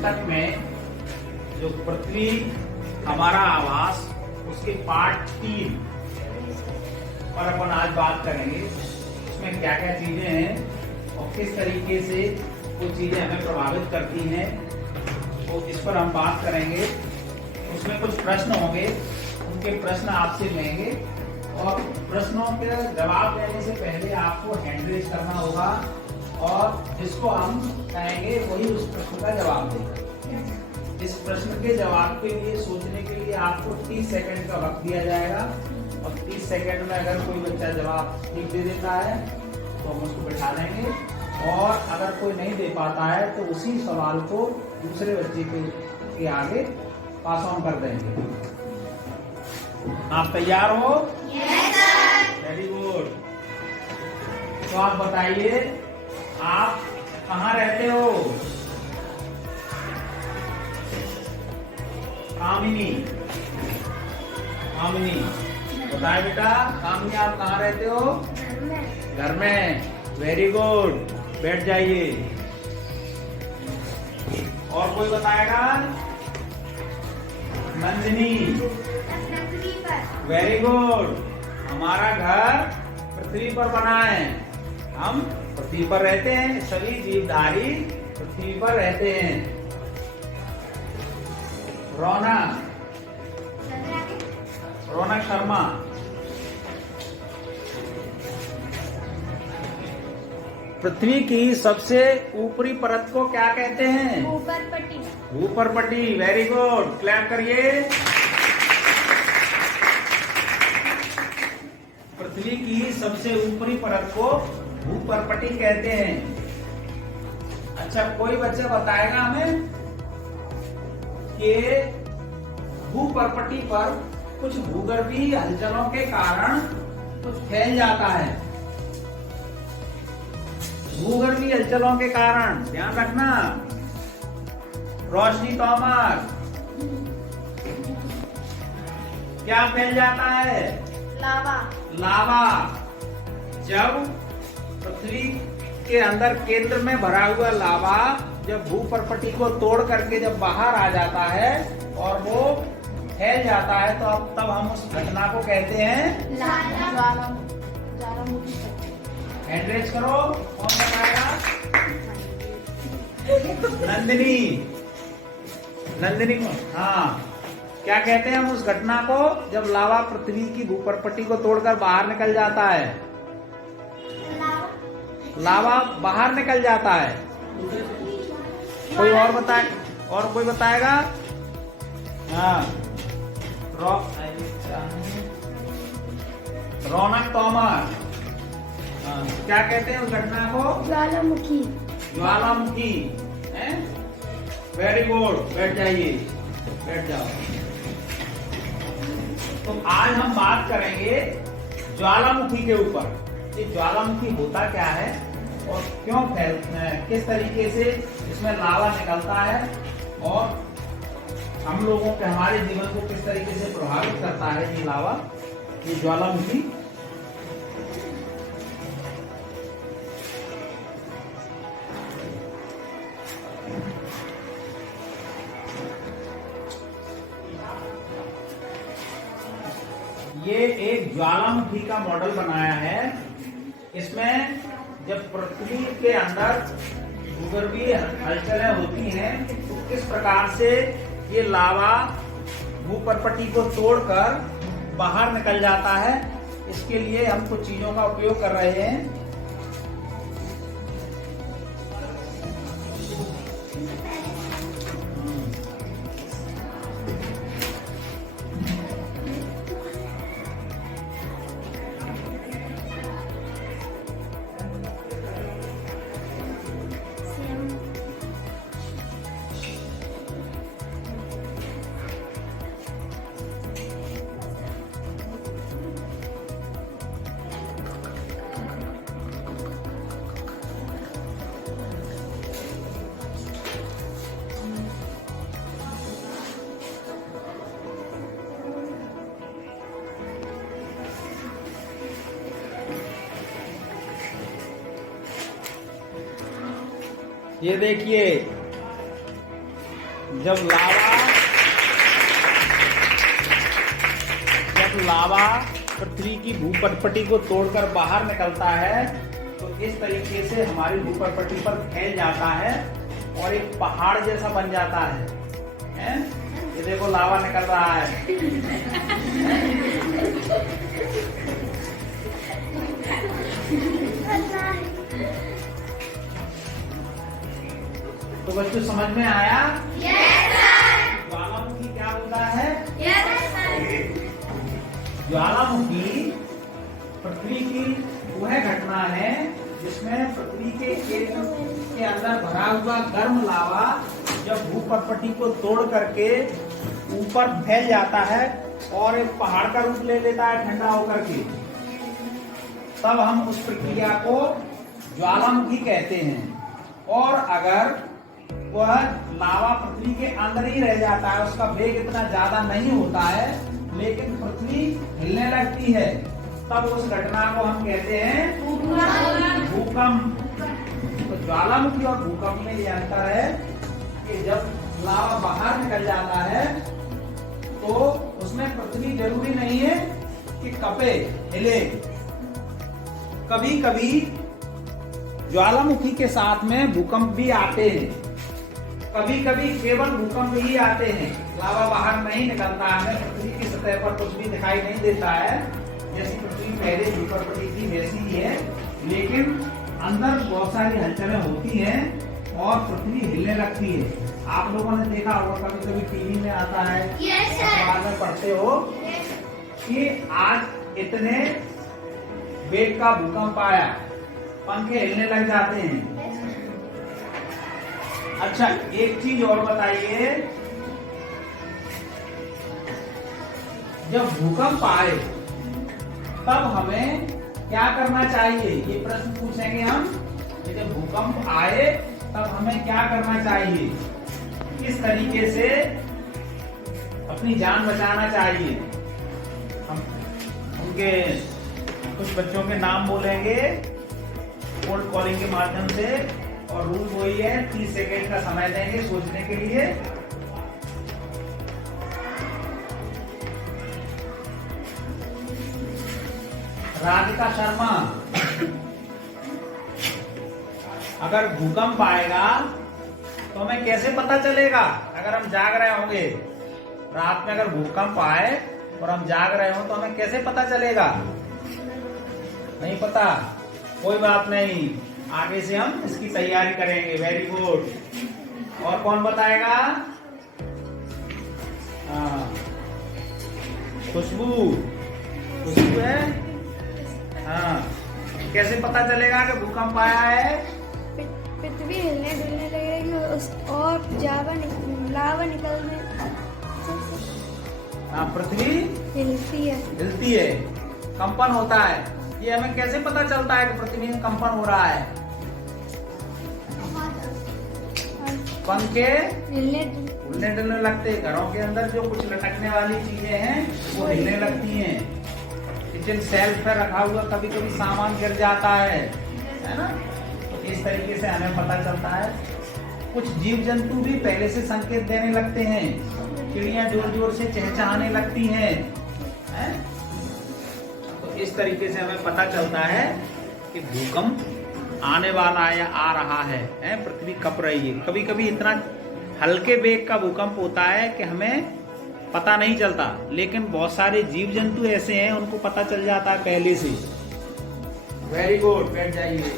पुस्तक में जो पृथ्वी हमारा आवास उसके पार्ट 3 पर अपन आज बात करेंगे। उसमें क्या क्या चीजें हैं और किस तरीके से वो चीजें हमें प्रभावित करती हैं, तो इस पर हम बात करेंगे। उसमें कुछ प्रश्न होंगे, उनके प्रश्न आपसे लेंगे और प्रश्नों के जवाब देने से पहले आपको हैंड रेज करना होगा और जिसको हम कहेंगे वही उस प्रश्न का जवाब देगा। इस प्रश्न के जवाब के लिए सोचने के लिए आपको 30 सेकंड का वक्त दिया जाएगा और 30 सेकंड में अगर कोई बच्चा जवाब ठीक दे देता है तो हम उसको बैठा देंगे, और अगर कोई नहीं दे पाता है तो उसी सवाल को दूसरे बच्चे के आगे पास ऑन कर देंगे। आप तैयार हो? Yes sir. Very good. तो आप बताइए, आप कहाँ रहते हो? कामिनी, कामिनी बताए बेटा, कामिनी आप कहाँ रहते हो? घर में। वेरी गुड, बैठ जाइए। और कोई बताएगा? Nandini, very good. हमारा घर पृथ्वी पर बना है, हम पृथ्वी पर रहते हैं, सभी जीवधारी पृथ्वी पर रहते हैं। रौनक, रौनक शर्मा, पृथ्वी की सबसे ऊपरी परत को क्या कहते हैं? ऊपर पट्टी। ऊपर पट्टी। वेरी गुड, क्लैप करिए। पृथ्वी की सबसे ऊपरी परत को भूपर्पटी कहते हैं। अच्छा, कोई बच्चा बताएगा हमें कि भूपर्पटी पर कुछ भूगर्भीय हलचलों के कारण कुछ फैल जाता है। भूगर्भीय हलचलों के कारण ध्यान रखना। रोशनी तोमर, क्या फैल जाता है? लावा। लावा। जब पृथ्वी के अंदर केंद्र में भरा हुआ लावा जब भूपर्पटी को तोड़ करके जब बाहर आ जाता है और वो फैल जाता है, तो अब तब हम उस घटना को कहते हैं ज्वालामुखी। हैंड रेज करो। कौन बताएगा? नंदिनी, नंदिनी को। हाँ, क्या कहते हैं हम उस घटना को जब लावा पृथ्वी की भूपर्पटी को तोड़कर बाहर निकल जाता है? लावा बाहर निकल जाता है। कोई और बताए? और कोई बताएगा? हाँ, रौनक तोमर, क्या कहते हैं उस घटना को? ज्वालामुखी। ज्वालामुखी। वेरी गुड, बैठ जाइए, बैठ जाओ। तो आज हम बात करेंगे ज्वालामुखी के ऊपर। ये ज्वालामुखी होता क्या है और क्यों किस तरीके से इसमें लावा निकलता है और हम लोगों के हमारे जीवन को किस तरीके से प्रभावित करता है ये लावा, ये ज्वालामुखी। ये एक ज्वालामुखी का मॉडल बनाया है। इसमें जब पृथ्वी के अंदर भूगर्भीय हलचलें होती हैं तो किस प्रकार से ये लावा भूपर्पटी को तोड़कर बाहर निकल जाता है, इसके लिए हम कुछ चीजों का उपयोग कर रहे हैं। ये देखिए जब लावा पृथ्वी की भूपटपटी को तोड़कर बाहर निकलता है तो इस तरीके से हमारी भूपटपटी पर फैल जाता है और एक पहाड़ जैसा बन जाता है, हैं? ये देखो लावा निकल रहा है। तो बच्चों समझ में आया? Yes sir. ज्वालामुखी क्या होता है? Yes sir. ज्वालामुखी पृथ्वी की वह घटना है जिसमें पृथ्वी के अंदर भरा हुआ गर्म लावा जब भूपटपटी को तोड़ करके ऊपर फैल जाता है और एक पहाड़ का रूप ले लेता है ठंडा होकर के, तब हम उस प्रक्रिया को ज्वालामुखी कहते हैं। और अगर वह लावा पृथ्वी के अंदर ही रह जाता है, उसका वेग इतना ज्यादा नहीं होता है, लेकिन पृथ्वी हिलने लगती है, तब उस घटना को हम कहते हैं भूकंप। तो ज्वालामुखी और भूकंप में ये अंतर है कि जब लावा बाहर निकल जाता है तो उसमें पृथ्वी जरूरी नहीं है कि कपे हिले। कभी कभी ज्वालामुखी के साथ में भूकंप भी आते हैं, कभी कभी केवल भूकंप ही आते हैं, लावा बाहर नहीं निकलता है, पृथ्वी की सतह पर कुछ भी दिखाई नहीं देता है, जैसी पृथ्वी पहले भूपटपटी थी वैसी ही है, लेकिन अंदर बहुत सारी हलचलें होती हैं और पृथ्वी हिलने लगती है। आप लोगों ने देखा होगा, कभी कभी टीवी में आता है, अखबार में पढ़ते हो कि आज इतने वेग का भूकंप आया, पंखे हिलने लग जाते हैं। अच्छा, एक चीज और बताइए, जब भूकंप आए तब हमें क्या करना चाहिए? ये प्रश्न पूछेंगे हम कि जब भूकंप आए तब हमें क्या करना चाहिए, किस तरीके से अपनी जान बचाना चाहिए। हम उनके कुछ बच्चों के नाम बोलेंगे कोल्ड कॉलिंग के माध्यम से, और रूल वही है 30 सेकेंड का समय देंगे सोचने के लिए। राधिका शर्मा, अगर भूकंप आएगा तो हमें कैसे पता चलेगा? अगर हम जाग रहे होंगे, रात में अगर भूकंप आए और हम जाग रहे हो तो हमें कैसे पता चलेगा? नहीं पता, कोई बात नहीं, आगे से हम इसकी तैयारी करेंगे। Very good. और कौन बताएगा? खुशबू, खुशबू है। हाँ, कैसे पता चलेगा कि भूकंप आया है? पृथ्वी हिलने डुलने लगेगी और लावा निकलने। हाँ, पृथ्वी हिलती है, कंपन होता है। ये हमें कैसे पता चलता है कि पृथ्वी में कंपन हो रहा है? पंखे हिलने डुलने लगते हैं, घरों के अंदर जो कुछ लटकने वाली चीजें हैं वो हिलने लगती हैं, किचन शेल्फ पर रखा हुआ कभी कभी सामान गिर जाता है ना? तो इस तरीके से हमें पता चलता है। कुछ जीव जंतु भी पहले से संकेत देने लगते हैं, चिड़िया जोर जोर से चहचहाने लगती हैं, है? तो इस तरीके से हमें पता चलता है कि भूकंप आने वाला है या आ रहा है, पृथ्वी कप रही है। कभी कभी इतना हल्के वेग का भूकंप होता है कि हमें पता नहीं चलता, लेकिन बहुत सारे जीव जंतु ऐसे हैं उनको पता चल जाता है पहले से। वेरी गुड, बैठ जाइए।